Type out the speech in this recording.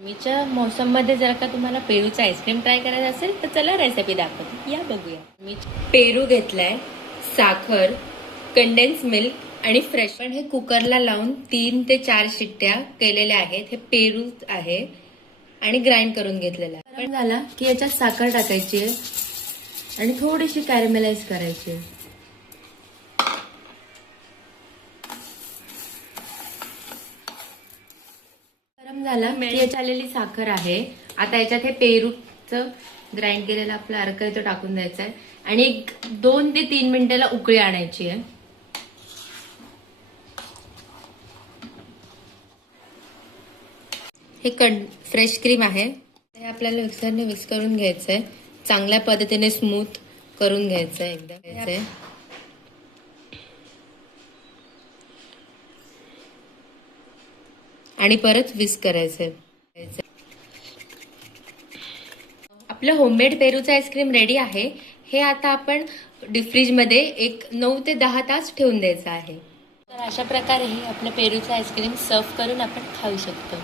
गरमीच्या मोसममध्ये जर का तुम्हाला पेरूचा आईस्क्रीम ट्राय करायचा असेल तर चला रेसिपी दाखवते, या बघूया. मी पेरू घेतलाय, साखर, कंडेन्स मिल्क आणि फ्रेश. पण हे कुकरला लावून 3 ते 4 शिट्ट्या केलेल्या आहेत. हे पेरू आहे आणि ग्राइंड करून घेतलेला आहे. पण झाला की याच्यात साखर टाकायची आहे आणि थोडीशी कॅरमेलाइज करायची आहे. गरम झाला की याच्यात आलेली साखर आहे. आता याच्यात हे पेरूचं ग्राइंड केलेलं आपलं अर्क इथं टाकून द्यायचं आहे आणि 2 ते 3 मिनिटाला उकळी आणायची आहे. हे फ्रेश क्रीम आहे, हे आपल्याला मिक्सरने मिक्स करून घ्यायचं आहे. चांगल्या पद्धतीने स्मूथ करून घ्यायचं आहे एकदम. आणि परत विस्क करायचंय. आपलं होममेड पेरूचं आईस्क्रीम रेडी आहे. हे आता आपण डीप फ्रीज मध्ये एक 9 ते 10 तास ठेवून द्यायचं आहे. तर अशा प्रकारे हे आपलं पेरूचं आईस्क्रीम सर्व्ह करून आपण खाऊ शकतो.